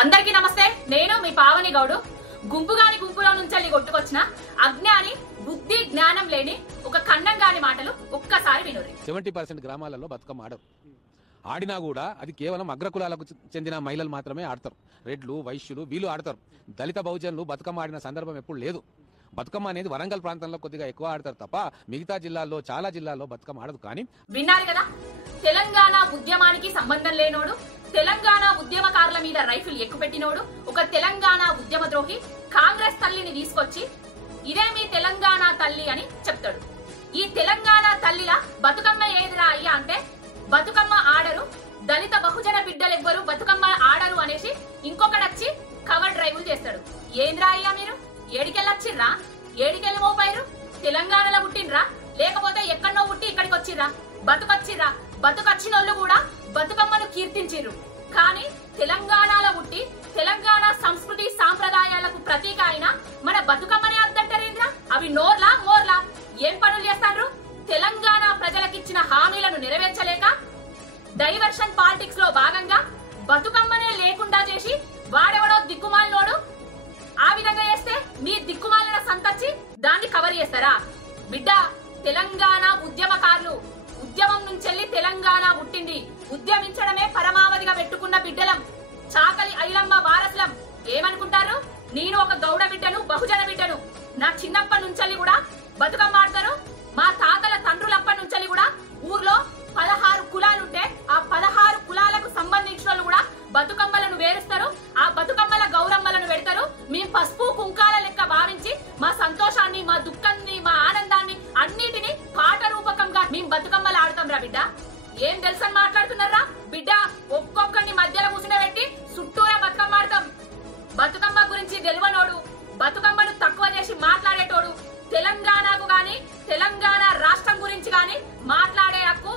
అందరికీ నమస్తే. నేను మీ పావని గౌడు. గుంపుగాని గుంపులో నుంచి కొట్టుకొచ్చిన అజ్ఞాని, బుద్ధి జ్ఞానం లేని ఒక కన్నంగాని మాటలు ఒక్కసారి వినురి. 70% గ్రామాలలో బతుకమ్మ ఆడరు. ఆడినా కూడా అది కేవలం అగ్రకులాలకు చెందిన మహిళలు మాత్రమే ఆడతారు. రెడ్లు, వైశ్యులు వీళ్ళు ఆడతారు. దళిత బహుజనులు బతుకమ్మ ఆడిన సందర్భం ఎప్పుడు లేదు. బతుకమ్మ అనేది వరంగల్ ప్రాంతంలో కొద్దిగా ఎక్కువ ఆడతారు తప్ప మిగతా జిల్లాల్లో, చాలా జిల్లాల్లో బతుకమ్మ ఆడదు. కానీ విన్నారు కదా, తెలంగాణ ఉద్యమానికి సంబంధం లేనోడు, తెలంగాణ ఉద్యమకారుల మీద రైఫిల్ ఎక్కుపెట్టినోడు, ఒక తెలంగాణ ఉద్యమ ద్రోహి కాంగ్రెస్ తల్లిని తీసుకొచ్చి ఇదే మీ తెలంగాణ తల్లి అని చెప్తాడు. ఈ తెలంగాణ తల్లిలా బతుకమ్మ ఏదిరా అయ్యా అంటే బతుకమ్మ ఆడరు, దళిత బహుజన బిడ్డలెవ్వరు బతుకమ్మ ఆడరు అనేసి ఇంకొకడొచ్చి కవర్ డ్రైవులు చేస్తాడు. ఏంద్రా అయ్యా మీరు? ఏడికెళ్ళొచ్చిర్రా? ఏడికెళ్ళి మోపాయిరు? తెలంగాణలో పుట్టినరా లేకపోతే ఎక్కడనో పుట్టి ఇక్కడికి వచ్చిర్రా? బతుకొచ్చిర్రా? బతుకొచ్చినోళ్ళు కూడా బతుకమ్మను కీర్తించిర్రు. కానీ తెలంగాణలో పుట్టి తెలంగాణ సంస్కృతి సాంప్రదాయాలకు ప్రతీక అయిన మన బతుకమ్మనే అద్దంటారేంద్రా? అవి నోర్లా మోర్లా? ఏం పనులు చేస్తాండ్రు? తెలంగాణ ప్రజలకిచ్చిన హామీలను నెరవేర్చలేక డైవర్షన్ పాలిటిక్స్ లో భాగంగా బతుకమ్మనే లేకుండా చేసి వాడెవడో దిక్కుమాలినోడు ఆ విధంగా చేస్తే మీ దిక్కుమాలిన సంతచ్చి దాన్ని కవర్ చేస్తారా? బిడ్డ, తెలంగాణ ఉద్యమకారులు ఉద్యమం నుంచెల్లి తెలంగాణ పుట్టింది. ఉద్యమించడమే పరమావధిగా పెట్టుకున్న బిడ్డలం, చాకలి ఐలమ్మ వారసులం. ఏమనుకుంటారు? నేను ఒక గౌడ బిడ్డను, బహుజన బిడ్డను. నా చిన్నప్పటి నుంచెల్లి కూడా బతుకమ్మ ఆడతారు. మా తాతల తండ్రులప్పటి నుంచెల్లి కూడా ఊర్లో 16 కులాలుంటే ఆ 16 కులాలకు సంబంధించిన వాళ్ళు కూడా బతుకమ్మలను వేరుస్తారు. ఆ బతుకమ్మల గౌరమ్మలను పెడతారు. మేము పసుపు కుంకాల లెక్క భావించి మా సంతోషాన్ని, మా దుఃఖాన్ని, మా ఆనందాన్ని అన్నిటిని పాట రూపకంగా మేము బతుకమ్మలు ఆడతాం రా బిడ్డ. ఏం తెలుసని మాట్లాడుతున్నారా బిడ్డ? ఒక్కొక్కరిని మధ్యలో కూర్చునబెట్టి చుట్టూరా బతుకమ్మ ఆడతాం. బతుకమ్మ గురించి తెలివనోడు, బతుకమ్మను తక్కువ చేసి మాట్లాడేటోడు, తెలంగాణకు గాని తెలంగాణ రాష్ట్రం గురించి గాని మాట్లాడే హక్కు